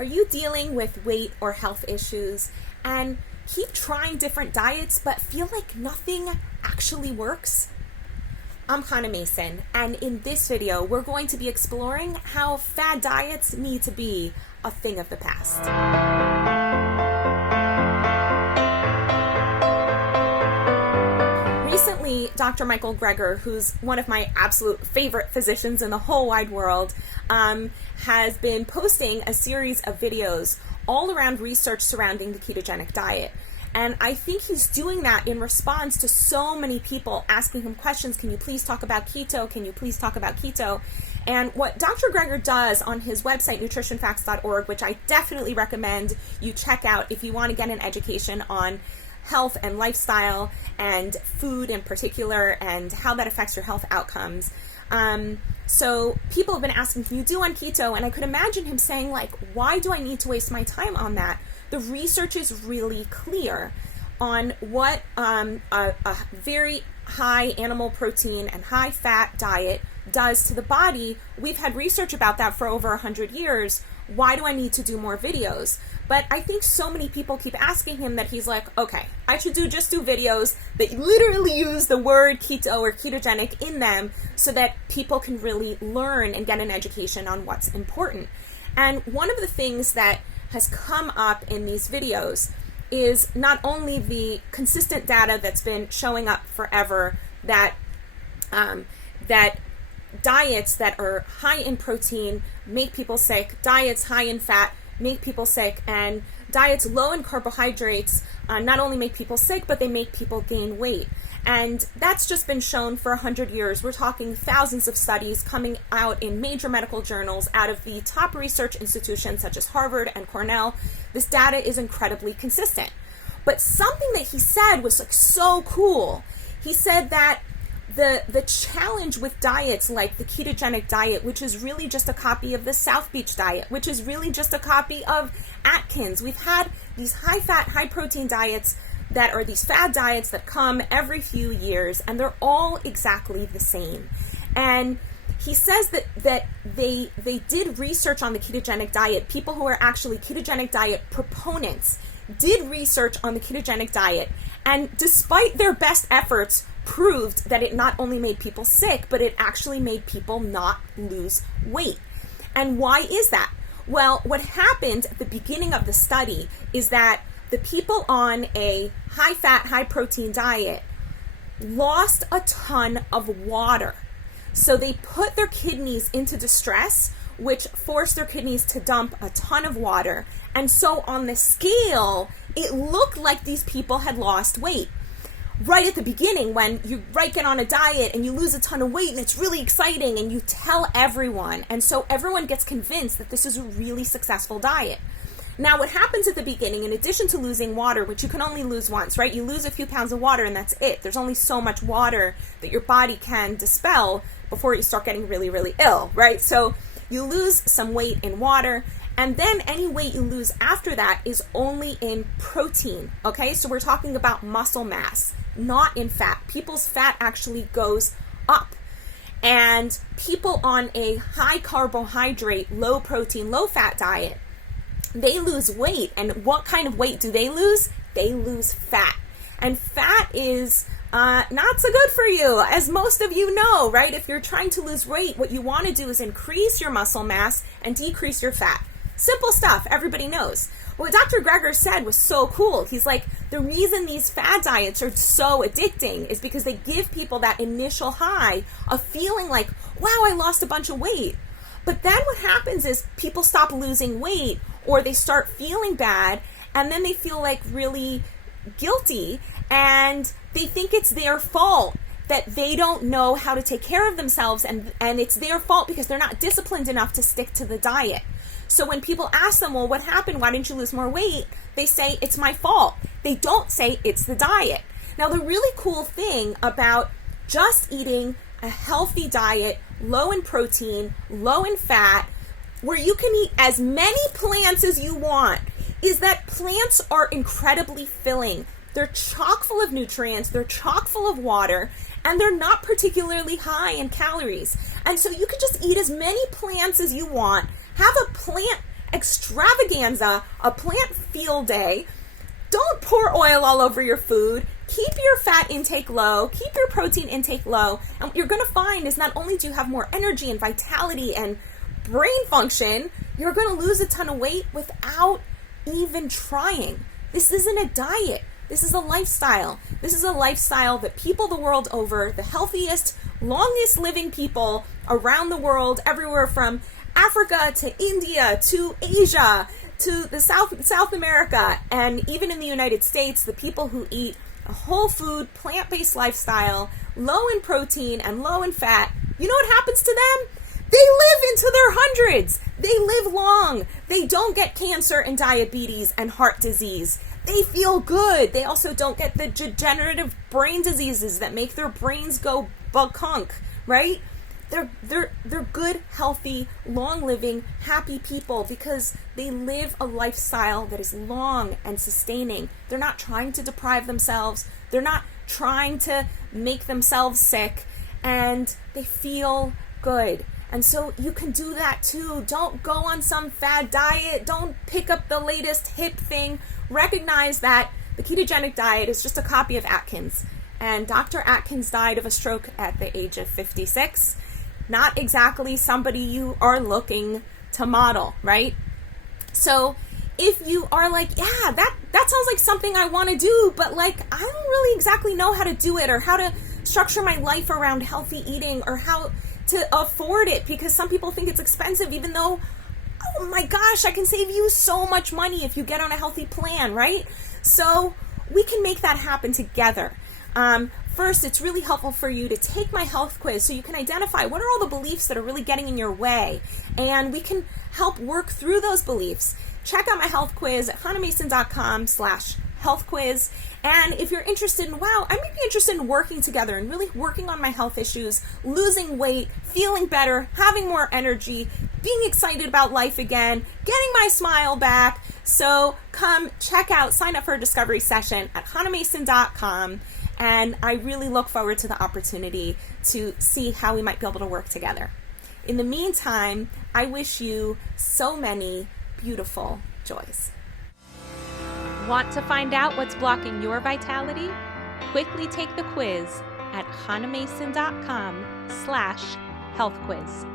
Are you dealing with weight or health issues and keep trying different diets but feel like nothing actually works? I'm Hannah Mason, and in this video, we're going to be exploring how fad diets need to be a thing of the past. Recently, Dr. Michael Greger, who's one of my absolute favorite physicians in the whole wide world, has been posting a series of videos all around research surrounding the ketogenic diet. And I think he's doing that in response to so many people asking him questions. Can you please talk about keto? Can you please talk about keto? And what Dr. Greger does on his website, nutritionfacts.org, which I definitely recommend you check out if you want to get an education on health and lifestyle and food in particular and how that affects your health outcomes. So people have been asking, can you do on keto? And I could imagine him saying, like, why do I need to waste my time on that? The research is really clear on what a very high animal protein and high fat diet does to the body. We've had research about that for over 100 years. Why do I need to do more videos? But I think so many people keep asking him that he's like, okay, I should just do videos that literally use the word keto or ketogenic in them so that people can really learn and get an education on what's important. And one of the things that has come up in these videos is not only the consistent data that's been showing up forever that that diets that are high in protein make people sick, diets high in fat make people sick, and diets low in carbohydrates not only make people sick, but they make people gain weight. And that's just been shown for 100 years. We're talking thousands of studies coming out in major medical journals out of the top research institutions such as Harvard and Cornell. This data is incredibly consistent. But something that he said was like so cool. He said that the challenge with diets like the ketogenic diet, which is really just a copy of the South Beach diet, which is really just a copy of Atkins. We've had these high-fat, high-protein diets that are these fad diets that come every few years, and they're all exactly the same. And he says that they did research on the ketogenic diet. People who are actually ketogenic diet proponents did research on the ketogenic diet, and despite their best efforts, proved that it not only made people sick, but it actually made people not lose weight. And why is that? Well, what happened at the beginning of the study is that the people on a high-fat, high-protein diet lost a ton of water. So they put their kidneys into distress, which forced their kidneys to dump a ton of water. And so on the scale, it looked like these people had lost weight. Right at the beginning, when you get on a diet and you lose a ton of weight and it's really exciting and you tell everyone, and so everyone gets convinced that this is a really successful diet. Now, what happens at the beginning, in addition to losing water, which you can only lose once, right? You lose a few pounds of water and that's it. There's only so much water that your body can dispel before you start getting really, really ill, right? So you lose some weight in water, and then any weight you lose after that is only in protein, okay? So we're talking about muscle mass, not in fat. People's fat actually goes up. And people on a high carbohydrate, low protein, low fat diet, they lose weight. And what kind of weight do they lose? They lose fat. And fat is not so good for you, as most of you know, right? If you're trying to lose weight, what you want to do is increase your muscle mass and decrease your fat. Simple stuff, everybody knows. What Dr. Greger said was so cool. He's like, the reason these fad diets are so addicting is because they give people that initial high of feeling like, wow, I lost a bunch of weight. But then what happens is people stop losing weight, or they start feeling bad, and then they feel like really guilty, and they think it's their fault that they don't know how to take care of themselves, and it's their fault because they're not disciplined enough to stick to the diet. So when people ask them, well, what happened? Why didn't you lose more weight? They say, it's my fault. They don't say it's the diet. Now, the really cool thing about just eating a healthy diet, low in protein, low in fat, where you can eat as many plants as you want, is that plants are incredibly filling. They're chock full of nutrients, they're chock full of water, and they're not particularly high in calories. And so you can just eat as many plants as you want, have a plant extravaganza, a plant field day. Don't pour oil all over your food. Keep your fat intake low. Keep your protein intake low. And what you're going to find is not only do you have more energy and vitality and brain function, you're going to lose a ton of weight without even trying. This isn't a diet. This is a lifestyle. This is a lifestyle that people the world over, the healthiest, longest living people around the world, everywhere from Africa to India to Asia to the South America, and even in the United States, the people who eat a whole food, plant-based lifestyle, low in protein and low in fat, you know what happens to them? They live into their hundreds. They live long. They don't get cancer and diabetes and heart disease. They feel good. They also don't get the degenerative brain diseases that make their brains go bunk, right? They're good, healthy, long-living, happy people because they live a lifestyle that is long and sustaining. They're not trying to deprive themselves. They're not trying to make themselves sick, and they feel good. And so you can do that too. Don't go on some fad diet. Don't pick up the latest hip thing. Recognize that the ketogenic diet is just a copy of Atkins. And Dr. Atkins died of a stroke at the age of 56. Not exactly somebody you are looking to model, right? So if you are like, yeah, that sounds like something I want to do, but like I don't really exactly know how to do it or how to structure my life around healthy eating or how to afford it, because some people think it's expensive, even though, oh my gosh, I can save you so much money if you get on a healthy plan, right? So we can make that happen together. First, it's really helpful for you to take my health quiz so you can identify what are all the beliefs that are really getting in your way, and we can help work through those beliefs. Check out my health quiz at hannahmason.com/health quiz. And if you're interested in, wow, I might be interested in working together and really working on my health issues, losing weight, feeling better, having more energy, being excited about life again, getting my smile back. So come check out, sign up for a discovery session at hannahmason.com. And I really look forward to the opportunity to see how we might be able to work together. In the meantime, I wish you so many beautiful joys. Want to find out what's blocking your vitality? Quickly take the quiz at hannahmason.com/health quiz.